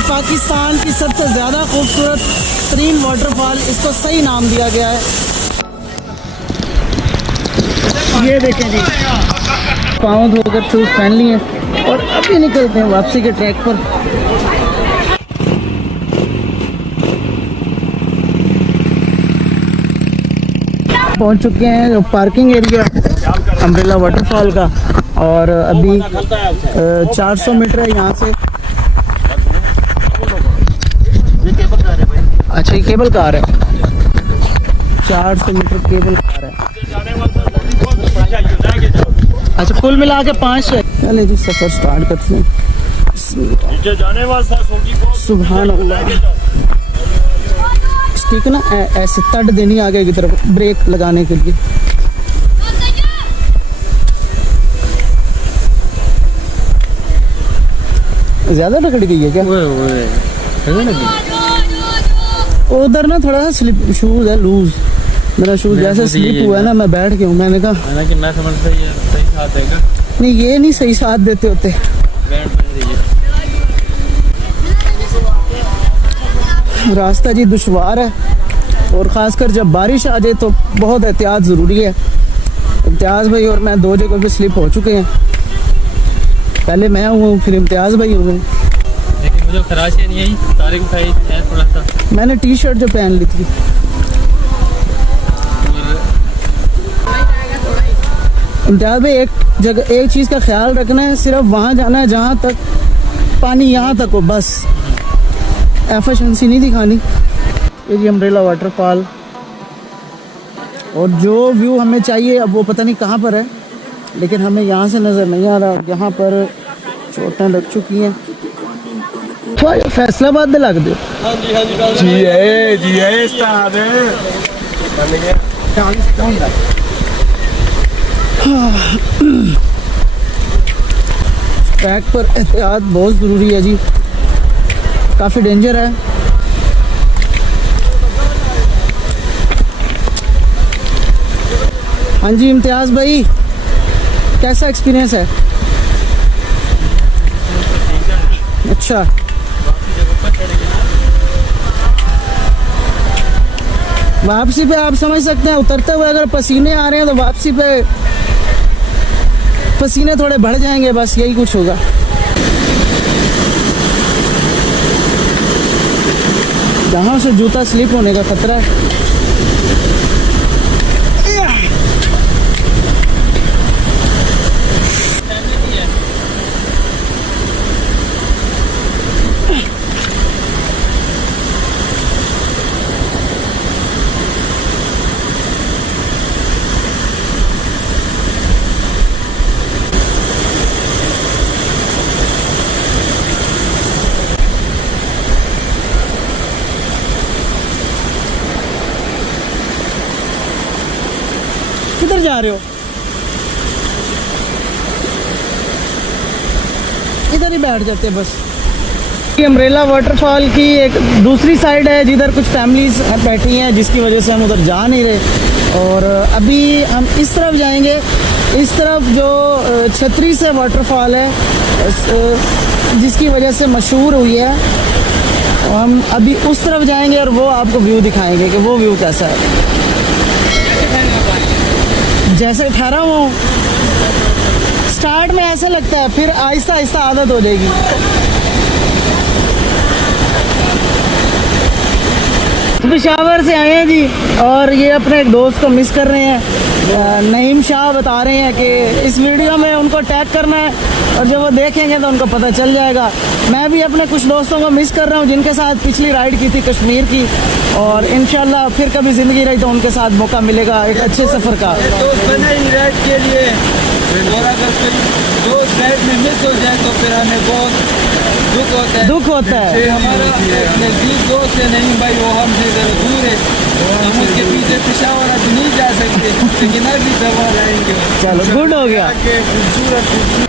पाकिस्तान की सबसे ज़्यादा खूबसूरत तरीन वाटरफॉल, इसको सही नाम दिया गया है। ये देखें जी, पाँव धोकर शूज़ पहन लिए और अभी निकलते हैं वापसी के ट्रैक पर। पहुंच चुके हैं पार्किंग एरिया अम्ब्रेला वाटरफॉल का, और अभी 400 मीटर है यहाँ से। अच्छा, ये केबल कार है, 400 मीटर केबल कार है। अच्छा, कुल मिला के 5 है। चले जी, सफ़र स्टार्ट करते हैं। सुभान अल्लाह। ठीक है ना, ऐसे तड़ देनी आगे की तरफ ब्रेक लगाने के लिए। ज़्यादा पकड़ गई है क्या? उधर ना थोड़ा सा स्लिप शूज़ है, लूज। मेरा शूज़ जैसे स्लिप हुआ है ना, मैं बैठ गया हूँ। मैंने कहा कि मैं समझता ये सही साथ देगा। नहीं, ये नहीं सही साथ देते होते। रास्ता जी दुश्वार है, और ख़ासकर जब बारिश आ जाए तो बहुत एहतियात ज़रूरी है। इम्तियाज़ भाई और मैं 2 जगह पे स्लिप हो चुके हैं। पहले मैं हूँ, फिर इम्तियाज़ भाई हुए। लेकिन मुझे खराशे नहीं आई, तारीख उठाई है थोड़ा सा। मैंने टी शर्ट जो पहन ली थी। इम्तियाज़ भाई, एक जगह एक चीज़ का ख्याल रखना है, सिर्फ वहाँ जाना है जहाँ तक पानी यहाँ तक हो, बस। एफिशिएंसी नहीं दिखानी। ये अम्ब्रेला वाटरफॉल, और जो व्यू हमें चाहिए अब वो पता नहीं कहाँ पर है, लेकिन हमें यहाँ से नज़र नहीं आ रहा। यहाँ पर चोटें लग चुकी हैं। फैसलाबाद दे लग दो। हाँ जी, हाँ जी, जी है ट्रैक पर एहतियात बहुत ज़रूरी है जी, काफ़ी डेंजर है। हाँ जी इम्तियाज़ भाई, कैसा एक्सपीरियंस है? अच्छा, वापसी पे आप समझ सकते हैं, उतरते हुए अगर पसीने आ रहे हैं तो वापसी पे पसीने थोड़े बढ़ जाएंगे, बस यही कुछ होगा। जहाँ से जूता स्लिप होने का खतरा है। किधर जा रहे हो? इधर ही बैठ जाते बस। ये अम्ब्रेला वाटरफॉल की एक दूसरी साइड है जिधर कुछ फैमिलीज बैठी हैं, जिसकी वजह से हम उधर जा नहीं रहे। और अभी हम इस तरफ जाएंगे। इस तरफ जो छतरी से वाटरफॉल है, जिसकी वजह से मशहूर हुई है, हम अभी उस तरफ जाएंगे और वो आपको व्यू दिखाएंगे कि वो व्यू कैसा है। जैसे ठहरा हूँ, स्टार्ट में ऐसा लगता है, फिर आहिस्ता आहिस्ता आदत हो जाएगी। पेशावर से आए हैं जी, और ये अपने एक दोस्त को मिस कर रहे हैं। नईम शाह बता रहे हैं कि इस वीडियो में उनको टैग करना है, और जब वो देखेंगे तो उनको पता चल जाएगा। मैं भी अपने कुछ दोस्तों को मिस कर रहा हूँ जिनके साथ पिछली राइड की थी कश्मीर की, और इंशाल्लाह फिर कभी ज़िंदगी रही तो उनके साथ मौका मिलेगा एक अच्छे सफ़र का। दोस्त बने राइड के लिए। और अगर कोई दो फ्लाइट में मिस हो जाए तो फिर हमें बहुत दुख होता है। दुख होता है। हमारा नज़दीक दोस्त है नहीं भाई, वो हमसे ज़रा दूर है, हम उसके पीछे पेशावर अभी नहीं जा सकते, लेकिन अभी दवा लाएंगे। चलो गुड हो गया। खूबसूरत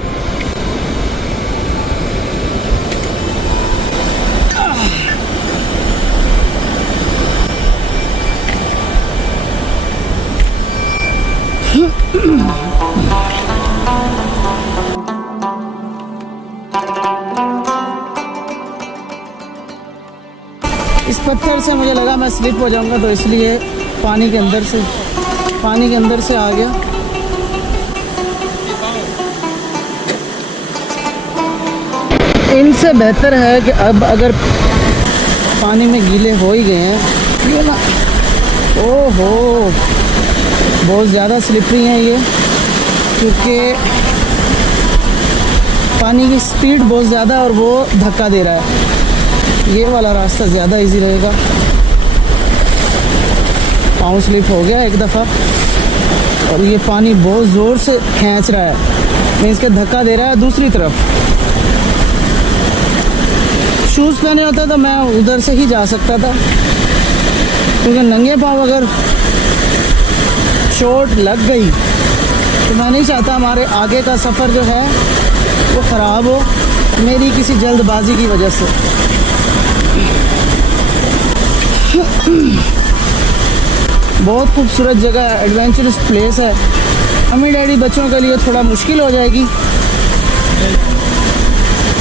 इस पत्थर से मुझे लगा मैं स्लिप हो जाऊंगा, तो इसलिए पानी के अंदर से आ गया। इनसे बेहतर है कि अब अगर पानी में गीले हो ही गए हैं ये ना, ओहो बहुत ज़्यादा स्लिपरी हैं ये, क्योंकि पानी की स्पीड बहुत ज़्यादा है और वो धक्का दे रहा है। ये वाला रास्ता ज़्यादा इजी रहेगा। पाँव स्लिप हो गया एक दफ़ा, और ये पानी बहुत ज़ोर से खींच रहा है, मीन्स के धक्का दे रहा है दूसरी तरफ। शूज़ पहने होता तो मैं उधर से ही जा सकता था, क्योंकि नंगे पाँव अगर चोट लग गई तो मैं नहीं चाहता हमारे आगे का सफ़र जो है वो ख़राब हो मेरी किसी जल्दबाजी की वजह से। बहुत खूबसूरत जगह है, एडवेंचरस प्लेस है। मम्मी डैडी बच्चों के लिए थोड़ा मुश्किल हो जाएगी,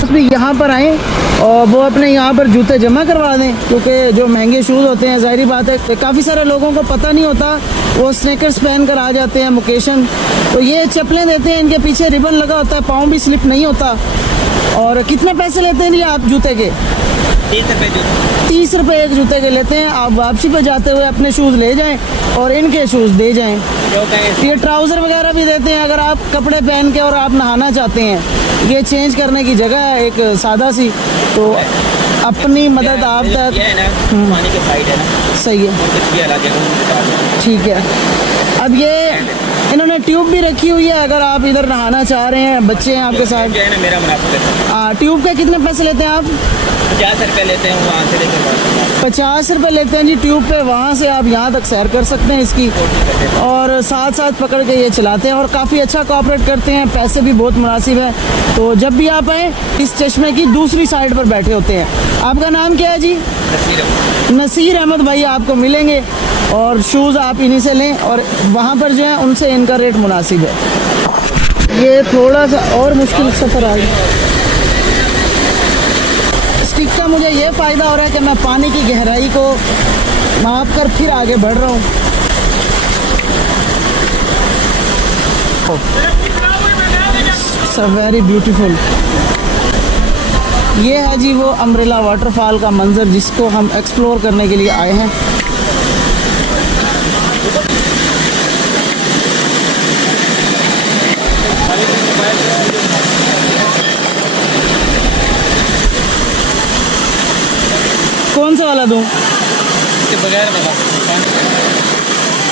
भी यहाँ पर आएँ और वो अपने यहाँ पर जूते जमा करवा दें, क्योंकि जो महंगे शूज़ होते हैं जाहिर बात है काफ़ी सारे लोगों को पता नहीं होता, वो स्नेकर्स पहन कर आ जाते हैं मुकेशन। तो ये चप्पलें देते हैं, इनके पीछे रिबन लगा होता है, पाँव भी स्लिप नहीं होता। और कितने पैसे लेते हैं जी आप जूते के? 30 रुपये एक जूते के लेते हैं। आप वापसी पे जाते हुए अपने शूज़ ले जाएं और इनके शूज़ दे जाएं। ये ट्राउज़र वगैरह भी देते हैं अगर आप कपड़े पहन के और आप नहाना चाहते हैं। ये चेंज करने की जगह है एक सादा सी, तो अपनी मदद आप तक पानी के साइड है ना, सही है, ठीक है। अब ये इन्होंने ट्यूब भी रखी हुई है, अगर आप इधर नहाना चाह रहे हैं, बच्चे हैं आपके साथ। मेरा मुनाफा ट्यूब के कितने पैसे लेते हैं आप? 50 रुपये लेते हैं वहाँ से लेकर 50 रुपये लेते हैं जी ट्यूब पे। वहाँ से आप यहाँ तक सैर कर सकते हैं इसकी, और साथ साथ पकड़ के ये चलाते हैं और काफ़ी अच्छा कोऑपरेट करते हैं, पैसे भी बहुत मुनासिब है। तो जब भी आप आएँ इस चश्मे की दूसरी साइड पर बैठे होते हैं। आपका नाम क्या है जी? नसीर अहमद भाई आपको मिलेंगे, और शूज़ आप इन्हीं से लें, और वहाँ पर जो है उनसे इनका रेट मुनासिब है। ये थोड़ा सा और मुश्किल सफ़र आ गया। स्टिक का मुझे ये फ़ायदा हो रहा है कि मैं पानी की गहराई को माप कर फिर आगे बढ़ रहा हूँ। Very beautiful. ये है जी वो अम्ब्रेला वाटरफॉल का मंज़र जिसको हम एक्सप्लोर करने के लिए आए हैं। कौन सा वाला दूँ? बगैर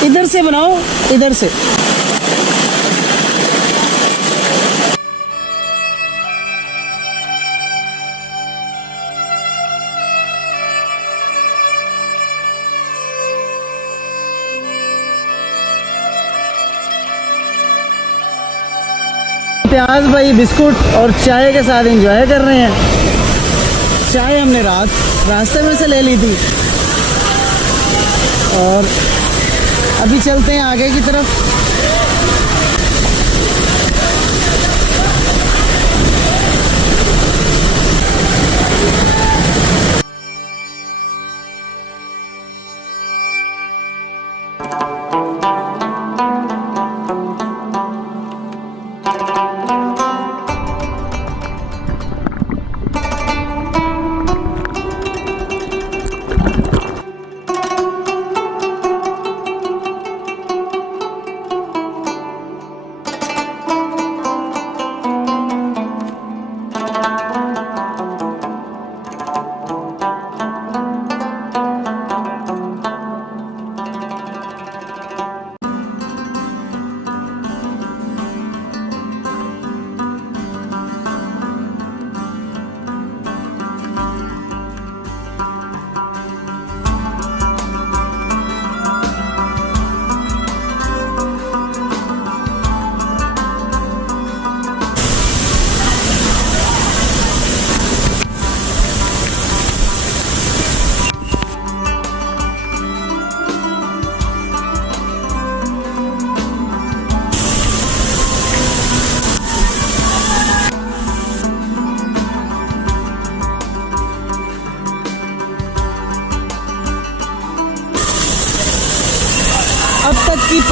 इधर से बनाओ, इधर से। प्याज भाई बिस्कुट और चाय के साथ एंजॉय कर रहे हैं। चाय हमने रास्ते में से ले ली थी, और अभी चलते हैं आगे की तरफ।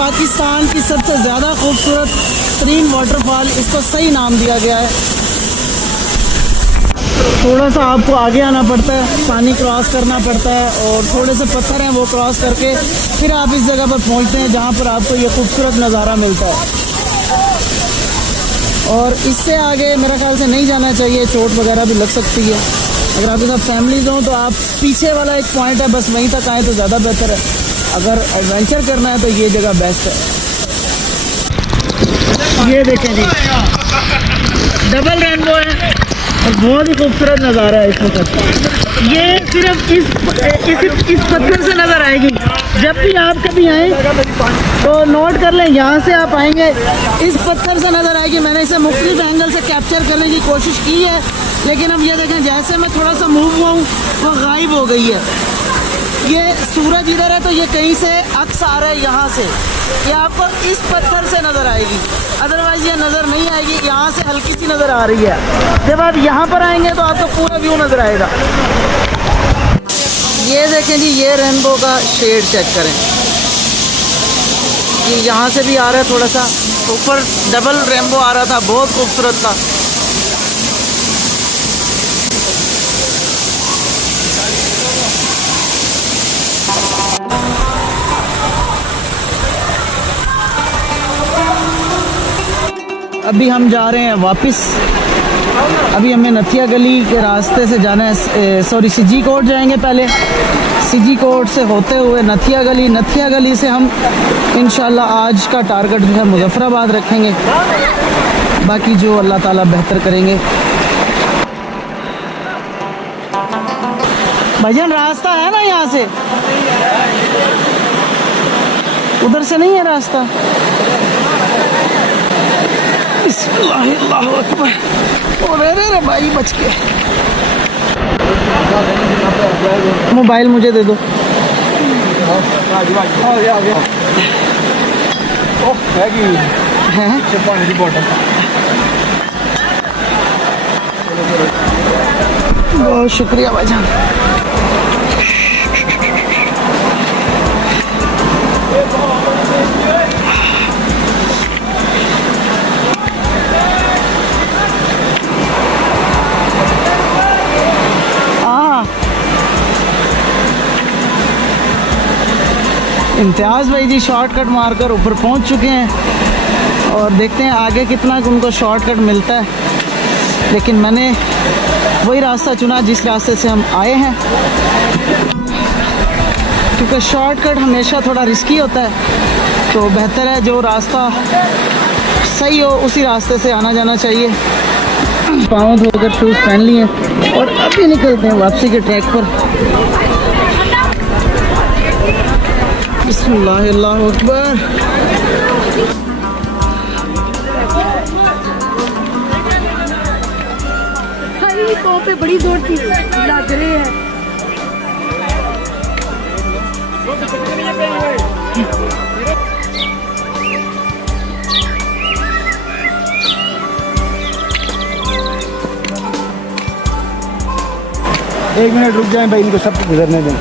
पाकिस्तान की सबसे ज़्यादा खूबसूरत तरीन वाटरफॉल, इसको सही नाम दिया गया है। थोड़ा सा आपको आगे आना पड़ता है, पानी क्रॉस करना पड़ता है और थोड़े से पत्थर हैं वो क्रॉस करके फिर आप इस जगह पर पहुंचते हैं जहां पर आपको ये खूबसूरत नज़ारा मिलता है। और इससे आगे मेरा ख्याल से नहीं जाना चाहिए, चोट वगैरह भी लग सकती है। अगर आपके साथ फैमिलीज हों तो आप पीछे वाला एक पॉइंट है बस वहीं तक आएँ तो ज़्यादा बेहतर है। अगर एडवेंचर करना है तो ये जगह बेस्ट है। ये देखें जी, डबल रेनबो है और बहुत ही खूबसूरत नज़ारा है इसमें। ये सिर्फ इस पत्थर से नज़र आएगी। जब भी आप कभी आएँ तो नोट कर लें, यहाँ से आप आएंगे इस पत्थर से नज़र आएगी। मैंने इसे मुख्तलिफ एंगल से कैप्चर करने की कोशिश की है, लेकिन अब ये देखें जैसे मैं थोड़ा सा मूव हुआ हूँ वो गायब हो गई है। ये सूरज इधर है तो ये कहीं से अक्स आ रहा है यहाँ से, ये आपको इस पत्थर से नज़र आएगी, अदरवाइज़ ये नज़र नहीं आएगी। यहाँ से हल्की सी नज़र आ रही है। जब आप यहाँ पर आएंगे तो आपको पूरा व्यू नज़र आएगा। ये देखें जी, ये रेनबो का शेड चेक करें, ये यहाँ से भी आ रहा है थोड़ा सा, ऊपर डबल रेनबो आ रहा था, बहुत खूबसूरत था। अभी हम जा रहे हैं वापस। अभी हमें नथिया गली के रास्ते से जाना है, सॉरी सिजी कोट जाएंगे पहले। सिजी कोट से होते हुए नथिया गली से हम इंशाल्लाह आज का टारगेट जो है मुजफ्फराबाद रखेंगे, बाकी जो अल्लाह ताला बेहतर करेंगे। भाईजान रास्ता है ना यहाँ से, उधर से नहीं है रास्ता। अल्लाहु अकबर, रे भाई बच के। मोबाइल मुझे दे दो। है पानी की बोतल, बहुत शुक्रिया भाईजान। इम्तियाज़ भाई जी शॉर्टकट मारकर ऊपर पहुंच चुके हैं और देखते हैं आगे कितना उनको शॉर्टकट मिलता है। लेकिन मैंने वही रास्ता चुना जिस रास्ते से हम आए हैं, क्योंकि शॉर्टकट हमेशा थोड़ा रिस्की होता है, तो बेहतर है जो रास्ता सही हो उसी रास्ते से आना जाना चाहिए। पाँव धोकर शूज़ पहन लिए और अभी निकलते हैं वापसी के ट्रैक पर। बिस्मिल्लाह अल्लाहु अकबर। पाँव पे बड़ी जोर की लग रही है। एक मिनट रुक जाएं भाई, इनको सब गुजरने दें।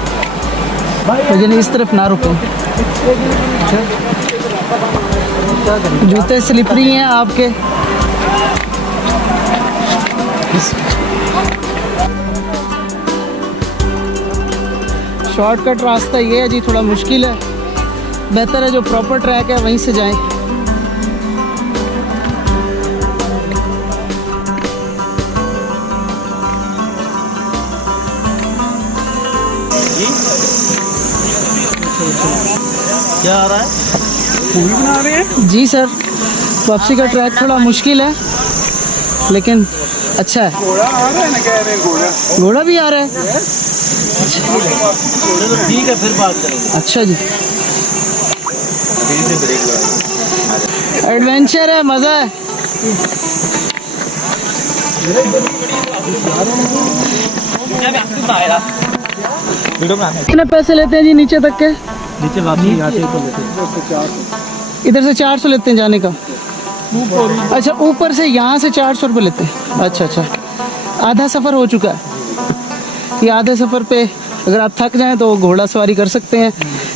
मुझे इस तरफ ना रुकें, जूते स्लिपरी हैं आपके। शॉर्टकट रास्ता ये है जी, थोड़ा मुश्किल है, बेहतर है जो प्रॉपर ट्रैक है वहीं से जाएं। क्या आ रहा है? मूवी बना रहे हैं जी सर। वापसी का ट्रैक थोड़ा मुश्किल है लेकिन अच्छा है। घोड़ा आ रहा है ना, कह रहे हैं घोड़ा। घोड़ा भी आ रहा है? ठीक है, फिर बात करेंगे। अच्छा जी, एडवेंचर है, मज़ा है। कितने पैसे लेते हैं जी नीचे तक के? नीचे वापसी आते ही तो लेते हैं। इधर से 400 लेते हैं जाने का। अच्छा, ऊपर से यहाँ से 400 रुपये लेते हैं। अच्छा अच्छा, आधा सफ़र हो चुका है। ये आधे सफ़र पे अगर आप थक जाएं तो घोड़ा सवारी कर सकते हैं,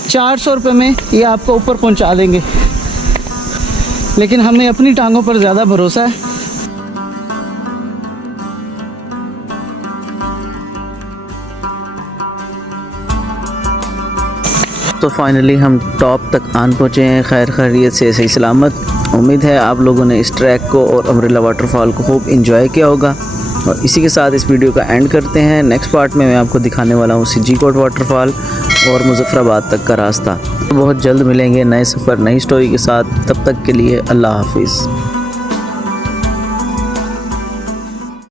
400 रुपये में ये आपको ऊपर पहुंचा देंगे, लेकिन हमें अपनी टांगों पर ज़्यादा भरोसा है। तो फाइनली हम टॉप तक आन पहुँचे हैं खैर खैरियत से, सही सलामत। उम्मीद है आप लोगों ने इस ट्रैक को और अम्ब्रेला वाटरफॉल को खूब इंजॉय किया होगा। और इसी के साथ इस वीडियो का एंड करते हैं। नेक्स्ट पार्ट में मैं आपको दिखाने वाला हूँ सिज्जीकोट वाटरफॉल और मुजफ्फराबाद तक का रास्ता। बहुत जल्द मिलेंगे नए सफ़र नई स्टोरी के साथ, तब तक के लिए अल्लाह हाफिज़।